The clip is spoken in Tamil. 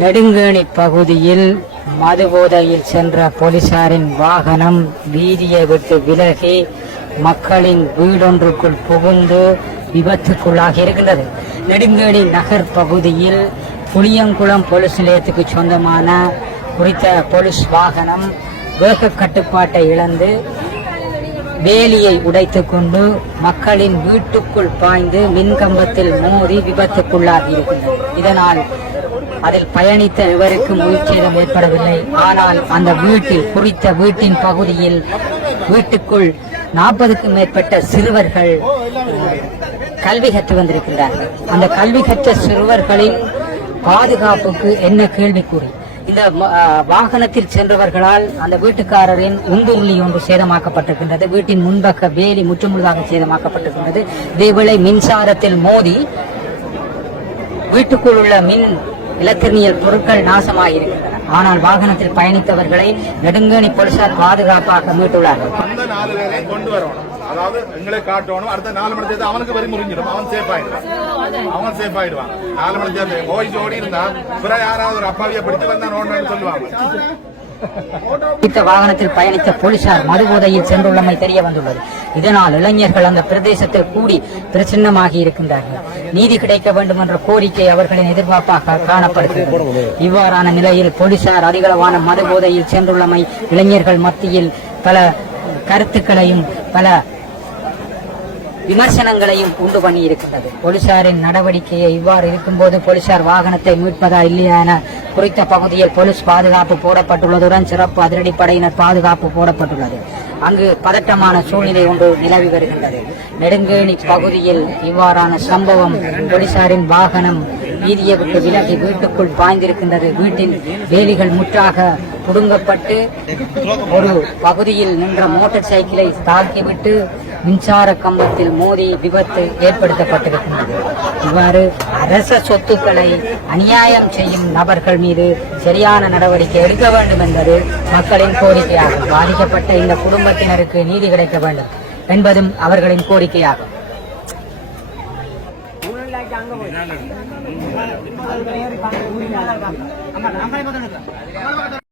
நெடுங்கேணி பகுதியில் மதுபோதையில் சென்ற போலீசாரின் வாகனம் வீதியை விட்டு விலகி மக்களின் வீடொன்றுக்குள் புகுந்து விபத்துக்குள்ளாகி இருக்கின்றது. நெடுங்கேணி நகர் பகுதியில் புளியங்குளம் போலீஸ் நிலையத்துக்கு சொந்தமான குறித்த போலீஸ் வாகனம் வேக கட்டுப்பாட்டை இழந்து வேலியை உடைத்து கொண்டு மக்களின் வீட்டுக்குள் பாய்ந்து மின்கம்பத்தில் மோதி விபத்துக்குள்ளாகி இருக்கின்றது. இதனால் அதில் பயணித்த எவருக்கும் உயிர் சேதம் ஏற்படவில்லை. ஆனால் அந்த வீட்டில் குறித்த வீட்டின் பகுதியில் வீட்டுக்குள் நாற்பதுக்கும் மேற்பட்ட சிறுவர்கள் கல்வி கற்று வந்திருக்கின்றார்கள். அந்த கல்வி கற்ற சிறுவர்களின் பாதுகாப்புக்கு என்ன கேள்விக்குறி? இந்த வாகனத்தில் சென்றவர்களால் அந்த வீட்டுக்காரரின் உந்துருளி ஒன்று சேதமாக்கப்பட்டிருக்கின்றது. வீட்டின் முன்பக்க வேலி முற்றுமுழுதாக சேதமாக்கப்பட்டிருக்கின்றது. இதேவேளை மின்சாரத்தில் மோதி வீட்டுக்குள் உள்ள மின் இலத்திரனியல் பொருட்கள் நாசமாகியிருக்கின்றன ஆனால் வாகனத்தில் பயணித்தவர்களை நெடுங்கணி போலீசார் பாதுகாப்பாக மீட்டுள்ளார்கள். அந்த நாலு கொண்டு வரணும். அதாவது எங்களை காட்டணும். அடுத்த நாலு மணி சேர்த்து அவனுக்கு வரி முறிஞ்சிடும். அவன் சேஃப் ஆயிடுவான். அவன் சேஃப் ஆயிடுவான். நாலு மணி சேர்த்து ஓடி ஓடி இருந்தா பிற யாராவது ஒரு அப்பாவியை பிடிச்சு வந்தா நோண்டன்னு சொல்லுவாங்க. வாகனத்தில் பயணித்த போலீசார் மதுபோதையில் சென்றுள்ளமை தெரிய வந்துள்ளது. இதனால் இளைஞர்கள் அந்த பிரதேசத்தில் கூடி பிரச்சின்னமாகி இருக்கின்றார்கள். நீதி கிடைக்க வேண்டும் என்ற கோரிக்கை அவர்களின் எதிர்பார்ப்பாக காணப்படுகிறது. இவ்வாறான நிலையில் போலீசார் அதிகளவான மதுபோதையில் சென்றுள்ளமை இளைஞர்கள் மத்தியில் பல கருத்துக்களையும் பல விமர்சனங்களையும் உண்டு பண்ணி இருக்கின்றது. போலீசாரின் நடவடிக்கையை இவ்வாறு இருக்கும்போது போலீசார் வாகனத்தை மீட்பதா இல்லையா என குறித்த பகுதியில் போலீஸ் பாதுகாப்பு போடப்பட்டுள்ளதுடன் சிறப்பு அதிரடிப்படையினர் பாதுகாப்பு போடப்பட்டுள்ளது. அங்கு பதட்டமான சூழ்நிலை ஒன்று நிலவி வருகின்றது. நெடுங்கேணி பகுதியில் இவ்வாறான சம்பவம் போலீசாரின் வாகனம் வீதியை விட்டு விலகி வீட்டுக்குள் பாய்ந்திருக்கின்றது. வீட்டின் வேலிகள் முற்றாக புடுங்கப்பட்டு ஒரு பகுதியில் நின்ற மோட்டார் சைக்கிளை தாக்கிவிட்டு மின்சார கம்பத்தில் மோதி விபத்து ஏற்படுத்தப்பட்டிருக்கின்றது இவ்வாறு அரச சொத்துக்களை அநியாயம் செய்யும் நபர்கள் மீது சரியான நடவடிக்கை எடுக்க வேண்டும் என்பது மக்களின் கோரிக்கையாகும். பாதிக்கப்பட்ட இந்த குடும்பத்தினருக்கு நீதி கிடைக்க வேண்டும் என்பதும் அவர்களின் கோரிக்கையாகும்.